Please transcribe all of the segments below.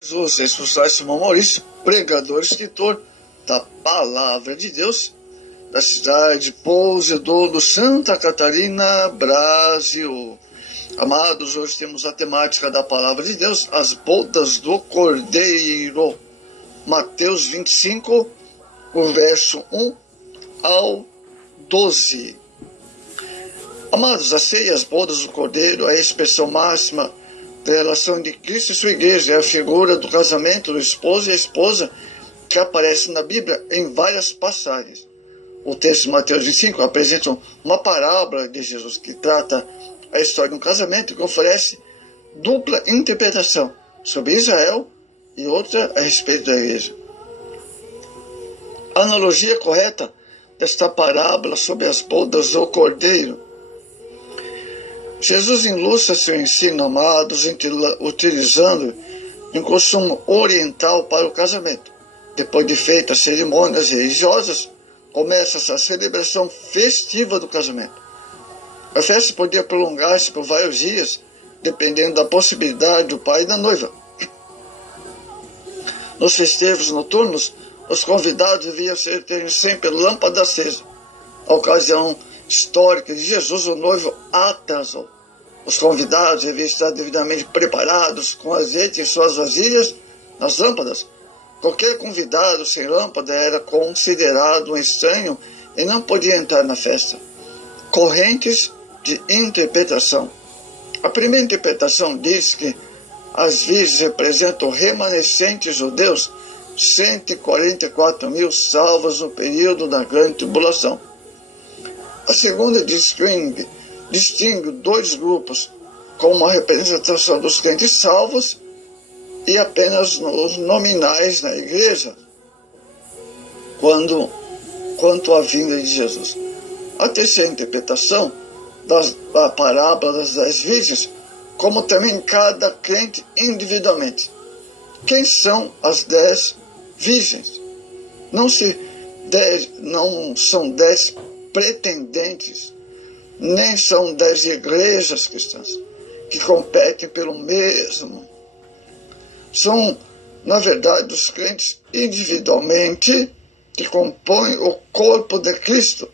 Jesus, sou Simão Maurício, pregador e escritor da Palavra de Deus, da cidade de Pouso, Santa Catarina, Brasil. Amados, hoje temos a temática da Palavra de Deus, as bodas do Cordeiro. Mateus 25, o verso 1 ao 12. Amados, a ceia e as bodas do Cordeiro é a expressão máxima da relação de Cristo e sua igreja, é a figura do casamento do esposo e a esposa que aparece na Bíblia em várias passagens. O texto de Mateus 25 apresenta uma parábola de Jesus que trata a história de um casamento que oferece dupla interpretação sobre Israel e outra a respeito da igreja. A analogia correta desta parábola sobre as bodas do Cordeiro. Jesus ilustra seu ensino, amados, utilizando um costume oriental para o casamento. Depois de feitas cerimônias religiosas, começa-se a celebração festiva do casamento. A festa podia prolongar-se por vários dias, dependendo da possibilidade do pai e da noiva. Nos festejos noturnos, os convidados deviam ter sempre lâmpada acesa. A ocasião histórica de Jesus, o noivo atrasou. Os convidados deviam estar devidamente preparados com azeite em suas vasilhas nas lâmpadas. Qualquer convidado sem lâmpada era considerado um estranho e não podia entrar na festa. Correntes de interpretação. A primeira interpretação diz que as virgens representam remanescentes judeus, 144 mil salvos no período da grande tribulação. A segunda distingue dois grupos, com uma representação dos crentes salvos e apenas os nominais na igreja, quanto à vinda de Jesus. A terceira interpretação da parábola das virgens, como também cada crente individualmente. Quem são as 10 virgens? Não são 10 pretendentes, nem são 10 igrejas cristãs que competem pelo mesmo. São, na verdade, os crentes individualmente que compõem o corpo de Cristo.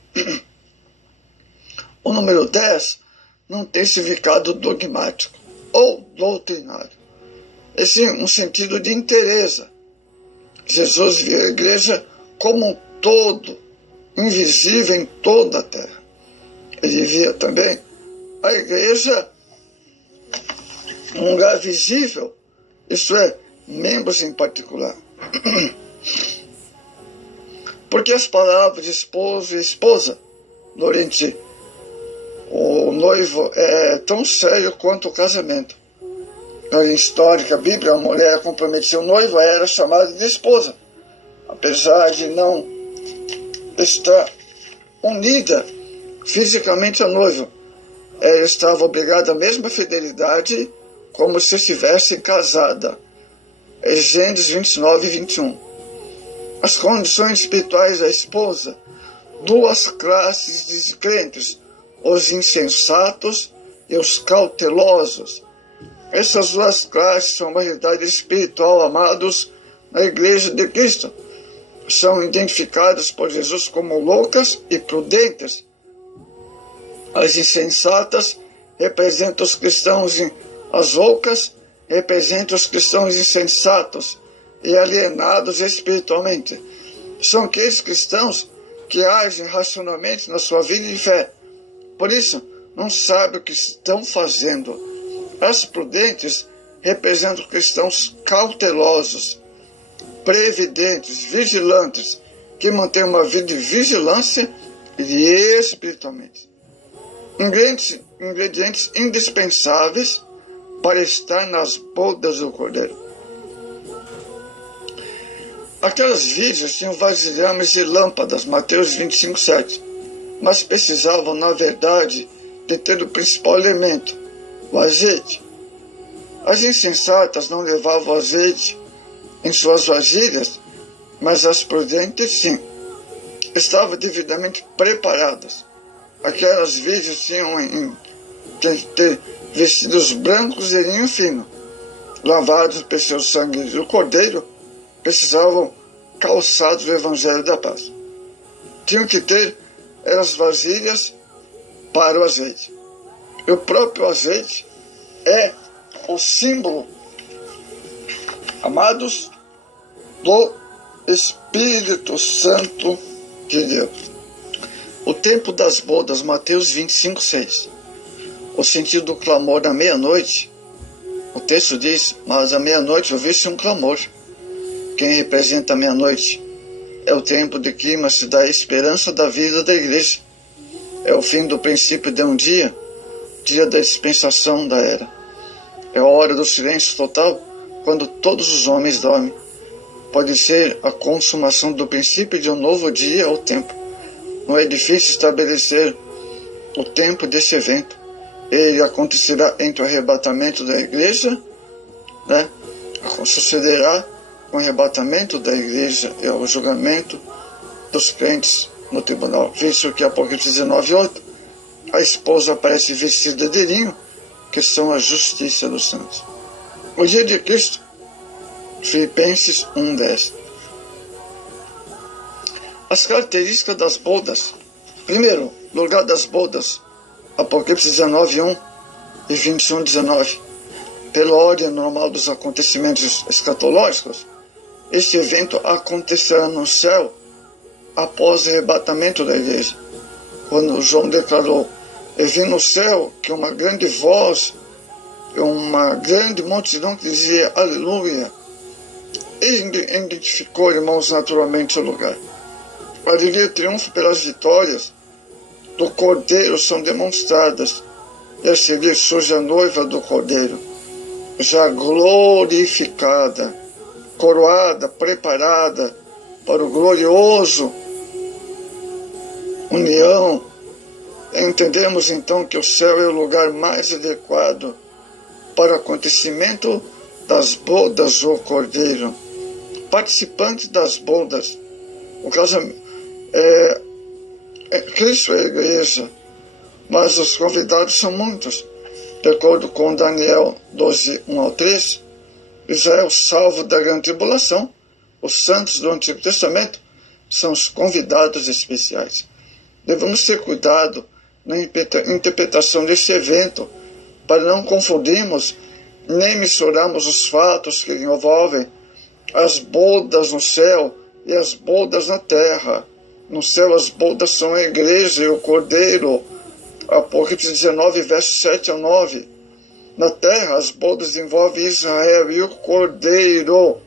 O número 10 não tem significado dogmático ou doutrinário. É sim um sentido de inteireza. Jesus viu a igreja como um todo, invisível em toda a terra. Ele via também a igreja um lugar visível, isto é, membros em particular. Porque as palavras de esposo e esposa no Oriente, o noivo é tão sério quanto o casamento. Na linha histórica, a Bíblia, a mulher comprometida ao noivo era chamada de esposa, apesar de não estar unida fisicamente ao noivo. Ela estava obrigada à mesma fidelidade como se estivesse casada. Gênesis 29 e 21. As condições espirituais da esposa. Duas classes de crentes, os insensatos e os cautelosos. Essas duas classes são uma realidade espiritual, amados, na igreja de Cristo. São identificadas por Jesus como loucas e prudentes. As insensatas representam os cristãos, as loucas representam os cristãos insensatos e alienados espiritualmente. São aqueles cristãos que agem racionalmente na sua vida de fé. Por isso, não sabem o que estão fazendo. As prudentes representam cristãos cautelosos, previdentes, vigilantes, que mantêm uma vida de vigilância e espiritualmente. Ingredientes indispensáveis para estar nas bodas do Cordeiro. Aquelas virgens tinham vasilhames e lâmpadas, Mateus 25, 7, mas precisavam, na verdade, de ter o principal elemento, o azeite. As insensatas não levavam azeite em suas vasilhas, mas as prudentes sim. Estavam devidamente preparadas. Aquelas virgens tinham ter vestidos brancos e linho fino. lavados pelo seu sangue do Cordeiro, precisavam calçados do Evangelho da Paz. Tinham que ter as vasilhas para o azeite. E o próprio azeite é o símbolo, amados, do Espírito Santo de Deus. O tempo das bodas, Mateus 25, 6. O sentido do clamor da meia-noite, o texto diz, mas à meia-noite ouviu-se um clamor. Quem representa a meia-noite? É o tempo de clímax da esperança da vida da igreja. É o fim do princípio de um dia, dia da dispensação da era. É a hora do silêncio total, quando todos os homens dormem. Pode ser a consumação do princípio de um novo dia ou tempo. Não é difícil estabelecer o tempo desse evento. Ele acontecerá entre o arrebatamento da igreja, sucederá com o arrebatamento da igreja e o julgamento dos crentes no tribunal. Visto que Apocalipse 19, 8, a esposa aparece vestida de linho, que são a justiça dos santos. O dia de Cristo, Filipenses 1, 10. As características das bodas. Primeiro, lugar das bodas, Apocalipse 19, 1 e 21, 19. Pela ordem normal dos acontecimentos escatológicos, este evento acontecerá no céu após o arrebatamento da igreja. Quando João declarou, eu vi no céu que uma grande voz, uma grande multidão que dizia, aleluia. Ele identificou, irmãos, naturalmente o lugar. A alegria e o triunfo pelas vitórias do Cordeiro são demonstradas, e a seguir surge a noiva do Cordeiro, já glorificada, coroada, preparada para o glorioso união. Entendemos então que o céu é o lugar mais adequado para o acontecimento das bodas do Cordeiro. Participantes das bodas, o casamento Cristo é a igreja, mas os convidados são muitos. De acordo com Daniel 12, 1 ao 3, Israel, salvo da grande tribulação, os santos do Antigo Testamento, são os convidados especiais. Devemos ter cuidado na interpretação desse evento, para não confundirmos nem misturarmos os fatos que envolvem as bodas no céu e as bodas na terra. No céu as bodas são a igreja e o Cordeiro, Apocalipse 19, versos 7 ao 9. Na terra as bodas envolvem Israel e o Cordeiro.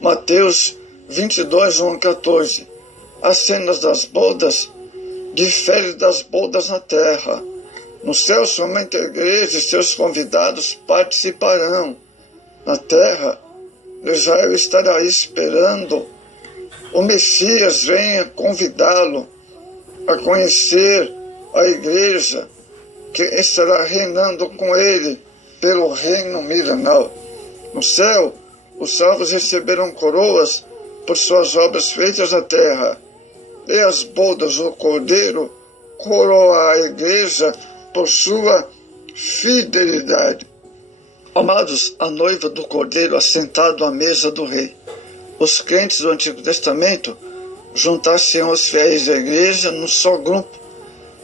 Mateus 22, 1 a 14. As cenas das bodas diferem das bodas na terra. No céu somente a igreja e seus convidados participarão. Na terra, Israel estará esperando o Messias venha convidá-lo a conhecer a igreja que estará reinando com ele pelo reino milenar. No céu, os salvos receberão coroas por suas obras feitas na terra, e as bodas do Cordeiro coroa a igreja por sua fidelidade. Amados, a noiva do Cordeiro assentado à mesa do rei. Os crentes do Antigo Testamento juntar-se-ão aos fiéis da igreja num só grupo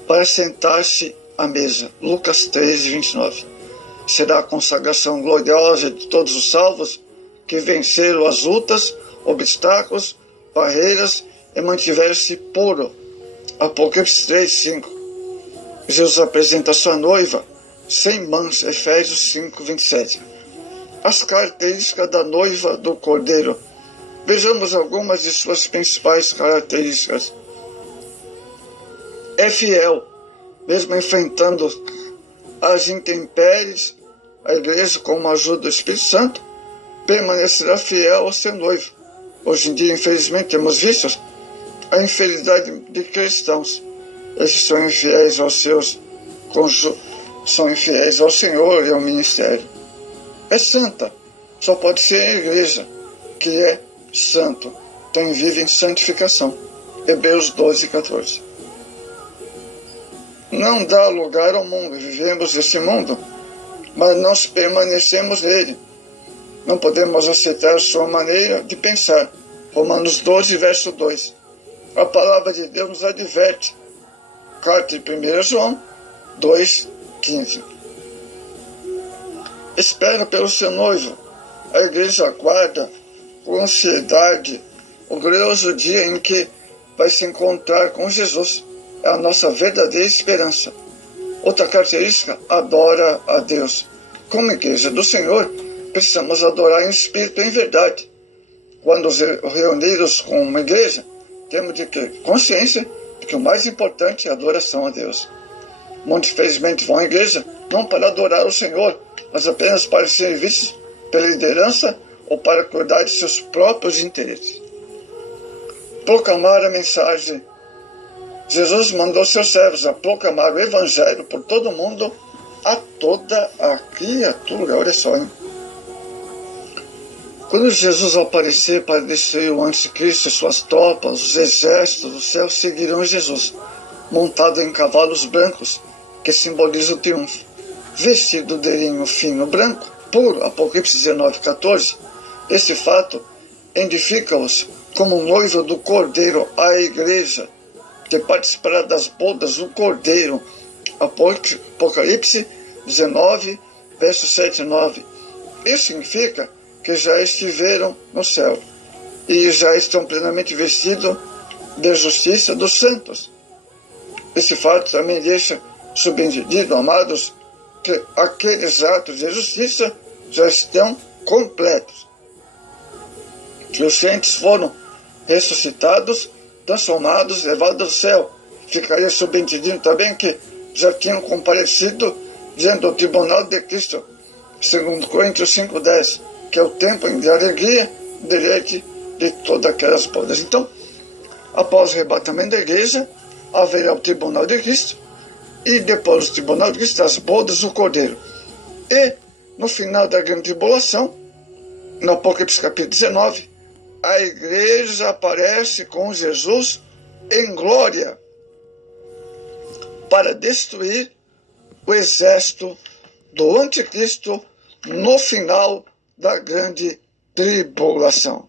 para sentar-se à mesa. Lucas 13, 29. Será a consagração gloriosa de todos os salvos que venceram as lutas, obstáculos, barreiras e mantiveram-se puro. Apocalipse 3, 5. Jesus apresenta sua noiva sem mancha. Efésios 5, 27. As características da noiva do Cordeiro. Vejamos algumas de suas principais características. É fiel, mesmo enfrentando as intempéries, a igreja, com a ajuda do Espírito Santo, permanecerá fiel ao seu noivo. Hoje em dia, infelizmente, temos visto a infidelidade de cristãos. Eles são infiéis aos seus cônjuges, são infiéis ao Senhor e ao ministério. É santa, só pode ser a igreja, que é santo, vive em santificação. Hebreus 12, 14. Não dá lugar ao mundo. Vivemos nesse mundo mas não permanecemos nele. Não podemos aceitar a sua maneira de pensar. Romanos 12, verso 2. A palavra de Deus nos adverte. Carta de 1 João 2, 15. Espera pelo seu noivo. A igreja aguarda com ansiedade o glorioso dia em que vai se encontrar com Jesus. É a nossa verdadeira esperança. Outra característica, adora a Deus. Como igreja do Senhor, precisamos adorar em espírito e em verdade. Quando reunidos com uma igreja, temos de ter consciência de que o mais importante é a adoração a Deus. Muitos, infelizmente, vão à igreja não para adorar o Senhor, mas apenas para ser vistos pela liderança ou para cuidar de seus próprios interesses. Proclamar a mensagem. Jesus mandou seus servos a proclamar o Evangelho por todo o mundo, a toda a criatura. Olha só, hein? Quando Jesus aparecer para destruir o anticristo e suas tropas, os exércitos do céu seguirão Jesus, montado em cavalos brancos, que simbolizam o triunfo. Vestido de linho fino branco, puro, Apocalipse 19, 14, esse fato identifica-os como noivo do Cordeiro à igreja, que participará das bodas do Cordeiro, Apocalipse 19, versos 7 e 9. Isso significa que já estiveram no céu e já estão plenamente vestidos de justiça dos santos. Esse fato também deixa subentendido, amados, que aqueles atos de justiça já estão completos. Que os crentes foram ressuscitados, transformados, levados ao céu. Ficaria subentendido também que já tinham comparecido diante do tribunal de Cristo, segundo Coríntios 5:10, que é o tempo de alegria, deleite de todas aquelas bodas. Então, após o arrebatamento da igreja, haverá o tribunal de Cristo, e depois do tribunal de Cristo, as bodas do Cordeiro. E, no final da grande tribulação, no Apocalipse capítulo 19, a igreja aparece com Jesus em glória para destruir o exército do anticristo no final da grande tribulação.